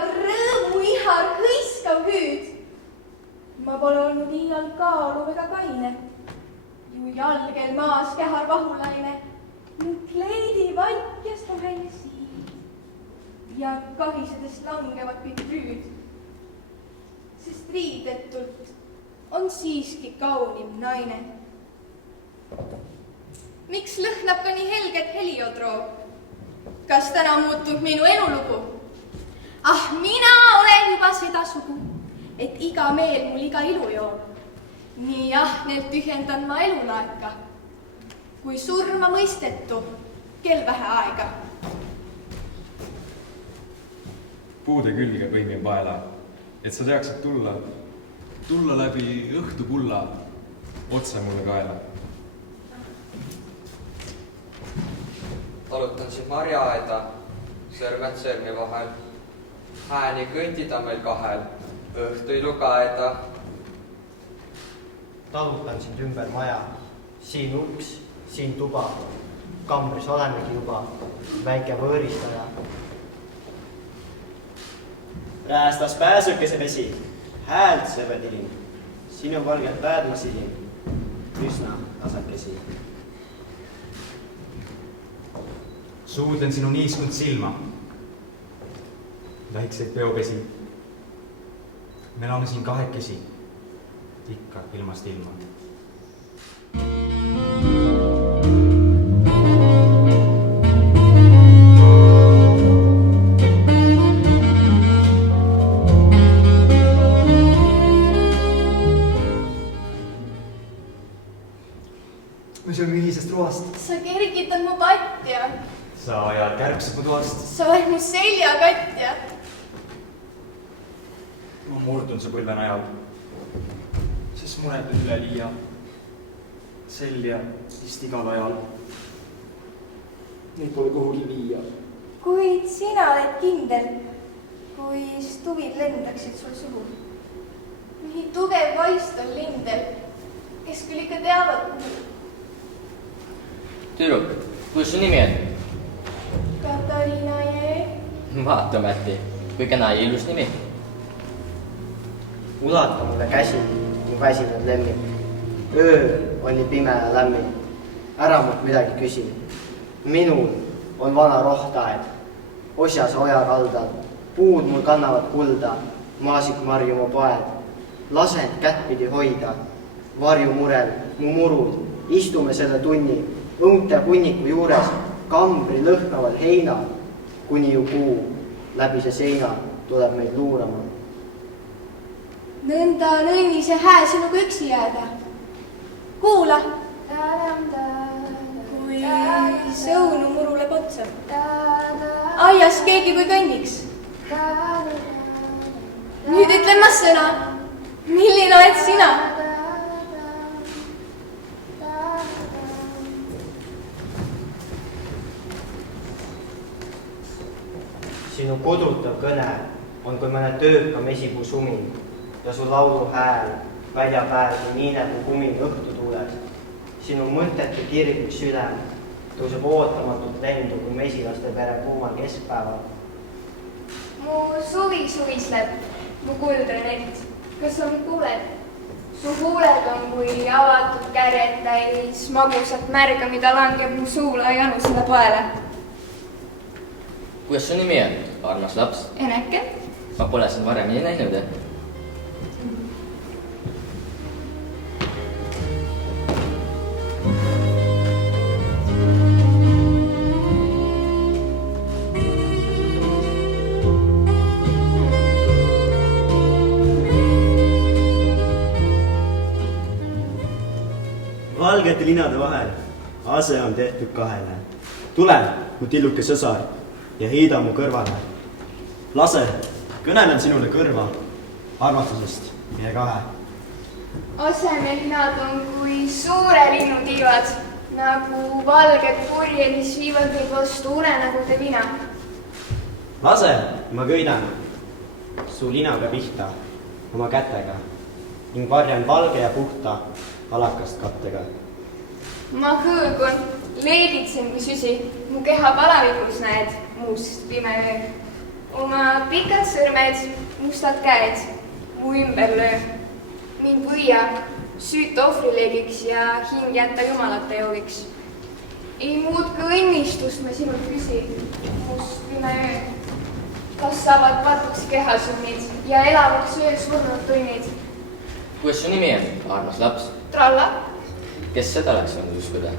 käivad rõõmu ihar hõiskav hüüd. Ma pole olnud iial kaaluv ega kaine, ju jalgel maas kähar vahulaine, mu kleidi vaikest vahel siid ja kahisedest langevad kõik rüüd, sest riidetult on siiski kaunim naine. Miks lõhnab ka nii helget heliodroo? Kas täna muutub minu elulugu? Ah, mina olen juba seda sugu, et iga meel mul iga ilu joob. Nii ahnelt tühjendan ma elulaeka, kui surma mõistetu, kel vähe aega. Puude külge põimin paela, et sa teaksid tulla läbi õhtu pulla, otse mulle kaela. Talutan sind marjaaeda, sõrmed sõrmi vahel. Hääni kõndida meil kahel, õhtuilu kaeda. Talutan sind ümber maja, siin uks, siin tuba. Kambris olemegi juba, väike võõristaja. Räästas pääsukese vesi, häält sõbedilin. Sinu valget väed ma silin, üsna tasakesi. Suudlen sinu niiskund silma, väikseid peopesi. Me elame siin kahekesi, ikka ilmast ilma. Me sööme ühisest roast. Sa kergitad mu patja. Sa ajad kärbsed mu toast. Sa oled mu seljakatja. Ma murdun su põlve najal, sest muretud üle liia. Selja vist igal ajal. Neid pole kuhugi viia. Kuid sina oled kindel, kui stuvid lendaksid sul suhu. Nii tugev vaist on lindel, kes küll ikka teavad kuhu. Tüdruk, kus su nimi on? Katariina Jee. Vaata, Mäti, kui kena ja ilus nimi. Ulata mulle käsi, mu väsinud lemmik. Öö on nii pime ja lämmin. Ära mult midagi küsi. Minul on vana rohtaed, osjas oja kaldal. Puud mul kannavad kulda, maasik marju mu paed. Lasen kättpidi hoida, varju murel, mu murud. Istume selle tunni, õunte punniku juures, kambri lõhnaval heinal, kuni ju kuu läbi see seina tuleb meid luurama. Nõnda on õnnise hää sinuga üksi jääda. Kuula, kui sõunu murule potsab. Aias keegi kui kõnniks. Nüüd ütlen ma sõna, milline oled sina? Sinu kodutav kõne on kui mõne tööka mesipuu sumin ja su laulu hääl väljab äärdi nii nagu kumin õhtutuules. Sinu mõttetu kirglik südam tõuseb ootamatult lendu kui mesilaste pere kuumal keskpäeval. Mu suvi suvisleb, mu kuldre nett. Kas sa mind kuuled? Su huuled on kui avatud kärjed täis magusat märga, mida langeb mu suula ja janusele paele. Kuidas su nimi on, armas laps? Eneke? Ma pole sind varemini näinud. Valgete linade vahel ase on tehtud kahele. Tule, mu tilluke sõsar, ja heida mu kõrvale. Lase, kõnelen sinule kõrva, armastusest meie kahe. Asemelinad on kui suure linnu tiivad, nagu valged purjed, mis viivad meid vastu unenägude vina. Lase, ma köidan su linaga pihta oma kätega ning varjan valge ja puhta alakast kattega. Ma hõõgun, leegitsen kui süsi, mu keha palavikus näed muust pime öö. Oma pikad sõrmed, mustad käed mu ümber löö. Mind võia süüta ohvrileegiks ja hing jätta jumalate joogiks. Ei muud kui õnnistust me sinult küsi, must pime öö. Kas saavad patuks kehasunnid ja elavaks öös surnud tunnid? Kuidas su nimi on, armas laps? Tralla. Kes seda oleks võinud uskuda?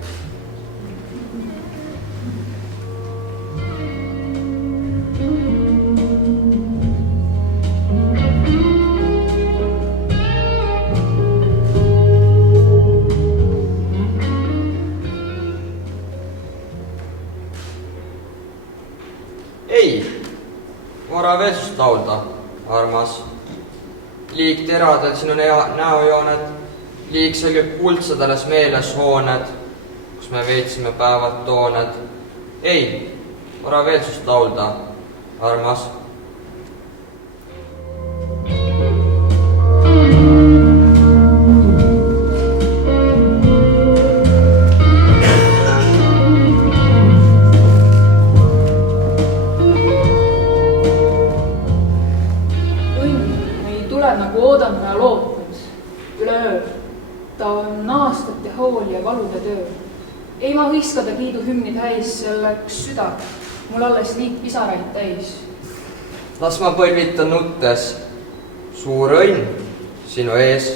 Ei, vara veel sust laulda, armas. Liig teradel sinu näojooned, liig selge kuldsed alles meeles hooned, kus me veetsime päevad tooned. Ei, vara veel sust laulda, armas. Oodanud ja lootnud üleöö. Ta on aastate hool ja valude töö. Ei ma hõiskada kiidu hümni täis, selleks süda mul alles liik pisaraid täis. Las ma põlvitan nuttes, suur õnn sinu ees.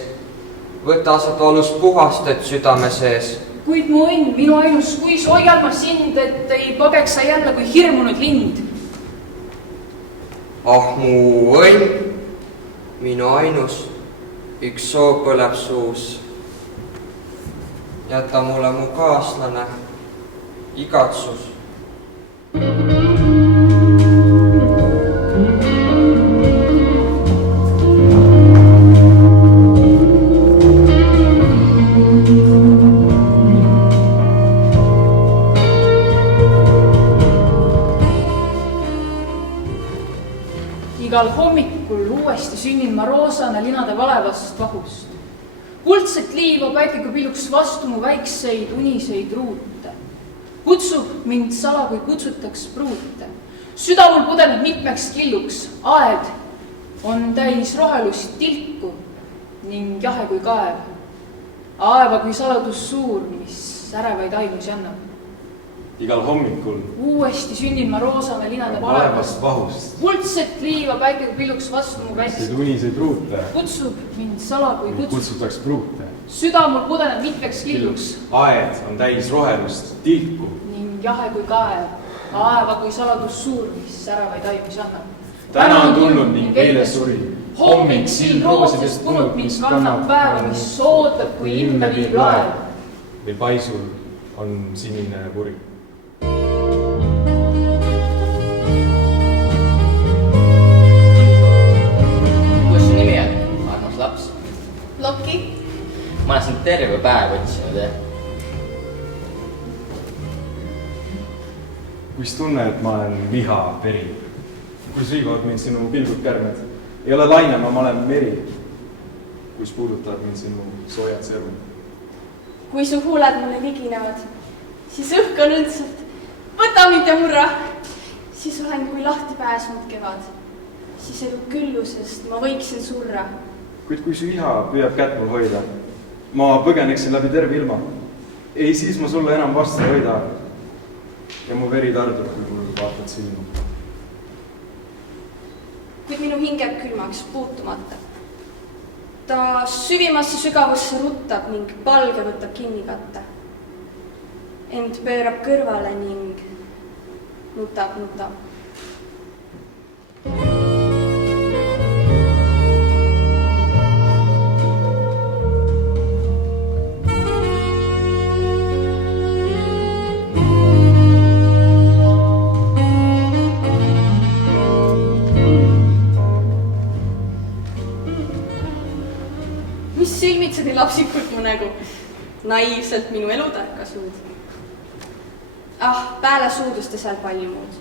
Võta sa toolus puhastet südame sees. Kuid mu õnn, minu ainus, kui hoian ma sind, et ei pageks sa jälle kui hirmunud lind. Ah mu õnn, minu ainus, üks soo põleb suus. Jäta mulle mu kaaslane, igatsus. Igal hommikul uuesti sünnin ma roosane linade valevast vahust. Kuldset liiva päikega pilluks vastu mu väikseid uniseid ruute. Kutsub mind sala, kui kutsutaks pruute. Süda mul pudeneb mitmeks killuks. Aed on täis rohelust tilku ning jahe kui kaev. Aeva kui saladus suur, mis ärevaid aimusi annab. Igal hommikul uuesti sünnin ma roosane linade valevast vahust. Kuldset liiva päikega pilluks vastu mu väikseid uniseid ruute. Kutsub mind sala, kui kutsutaks pruute. Süda mul pudeneb mitmeks killuks. Aed on täis rohelust tilku ning jahe kui kaev. Aeva kui saladus suur, mis ärevaid aimusi annab. Täna on tulnud ning eile suri. Hommik siin roosidest punud, mis kannab päeva, mis ootab, kui ilme viib laev. Või paisul on sinine puri. Loki. Ma olen sind terve päev otsinud. Kuis tunne, et ma olen viha veri. Kuis riivavad mind sinu pilgud kärmed. Ei ole lainema, ma olen meri. Kuis puudutavad mind sinu soojad serud. Kui su huuled mulle liginevad, siis õhk on õndsalt. Võta mind ja murra. Siis olen kui lahti pääsnud kevad. Siis elu küllusest ma võiksin surra. Kuid kui su iha püüab kätt mul hoida, ma põgeneksin läbi terve ilma. Ei, siis ma sulle enam vastu hoida. Ja mu veri tardub, kui mul vaatad silma. Kuid minu hing jääb külmaks puutumata. Ta süvimasse sügavusse ruttab ning palge võtab kinni katta. Ent pöörab kõrvale ning nutab. Silmitsed nii lapsikult mu nägu, naiivselt minu elutarka suud. Pääle suuduste seal palju muud.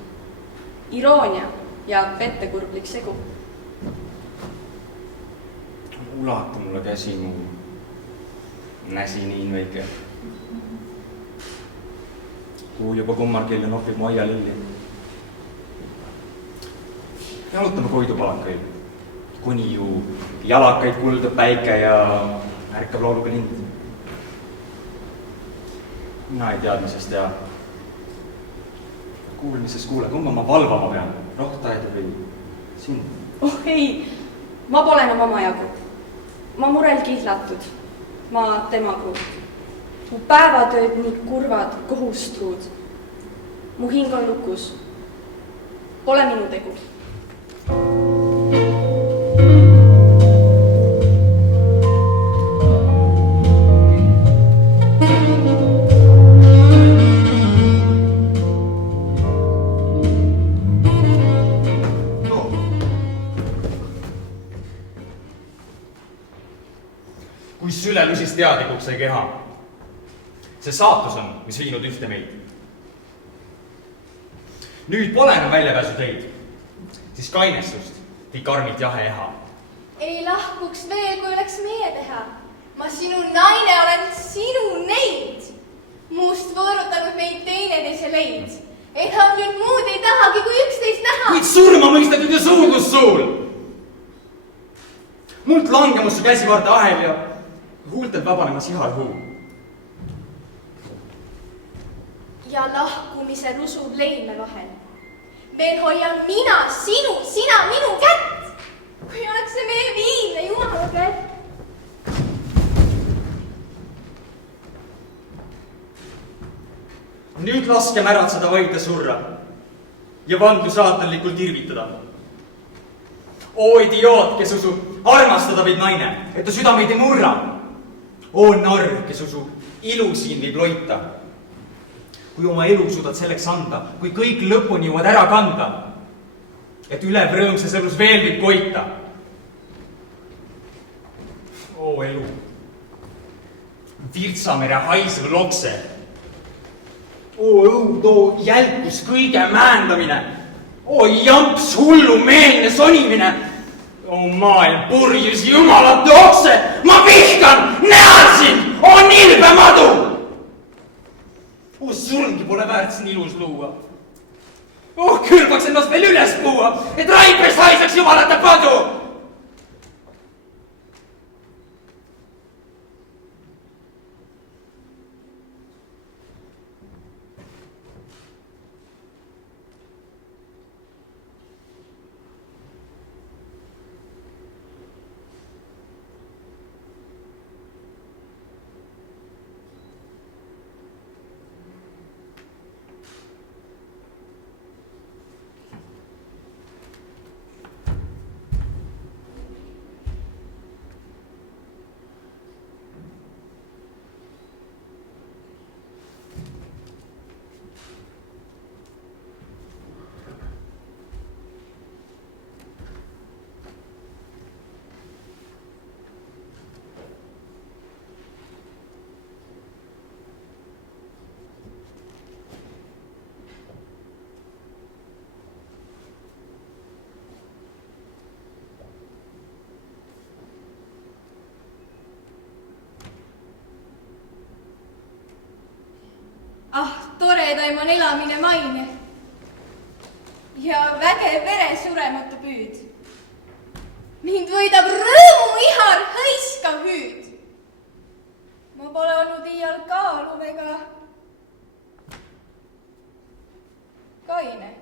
Iroonia ja pettekurglik segu. Ulata mulle käsi mu näsi niin väike. Kuu juba kummarkilja nopib mu aialilli. jalutame koidupalakaid, kuni ju jalakaid kuldab päike ja ärkab lauluga lind. Mina ei teadmisest ja kuulmisest kuule, kumba ma valvama pean, rohtaida või sind? Oh ei, ma pole enam omajagu. Ma murel kihlatud, ma temagu. Mu päevatööd nii kurvad kohustruud. Mu hing on lukus. Pole minu tegu. Kui süle lusis teadlikuks sai keha. See saatus on, mis viinud ühte meid. Nüüd pole enam väljapääsu teid, siis kainestust tei karmilt jahe eha. Ei lahkuks veel, kui oleks meie teha. Ma sinu naine olen sinu neid. Muust võõrutanud meid teineteise leid. Enam nüüd muud ei tahagi, kui üksteist näha. Kuid surma mõistatud ja suugus suul. Mult langemus su käsivarde ahel ja huultelt vabanemas ihal huu. Ja lahkumise rusub leime vahel. Veel hoian mina sinu, sina minu kätt. Kui oleks see meie viimne Jumala kätt. Nüüd laske märatseda vaide surra ja vandu saatanlikult irvitada. Oo idioot, kes usub armastada võid naine, et ta südameid ei murra. Oo narr, kes usub ilu siin võib loita. Kui oma elu suudad selleks anda, kui kõik lõpuni jõuad ära kanda, et ülev rõõmses elus veel võib koita. Oo elu, Virtsamere haisev lokse. Oo õud, oo jälkus kõige mäendamine. Oo jamps hullumeelne sonimine. Oo maailm purjus jumalate okse. Ma vihkan, näen sind, on ilbe madu. Oo surmgi pole väärt siin ilus luua. Oo kõlbaks ennast veel üles puua, et raipes haisaks jumalate padu. Ah, toredaim on elamine maine ja vägev vere surematu püüd. Mind võidab rõõmu ihar hõiskav hüüd. Ma pole olnud iial kaaluv ega kaine.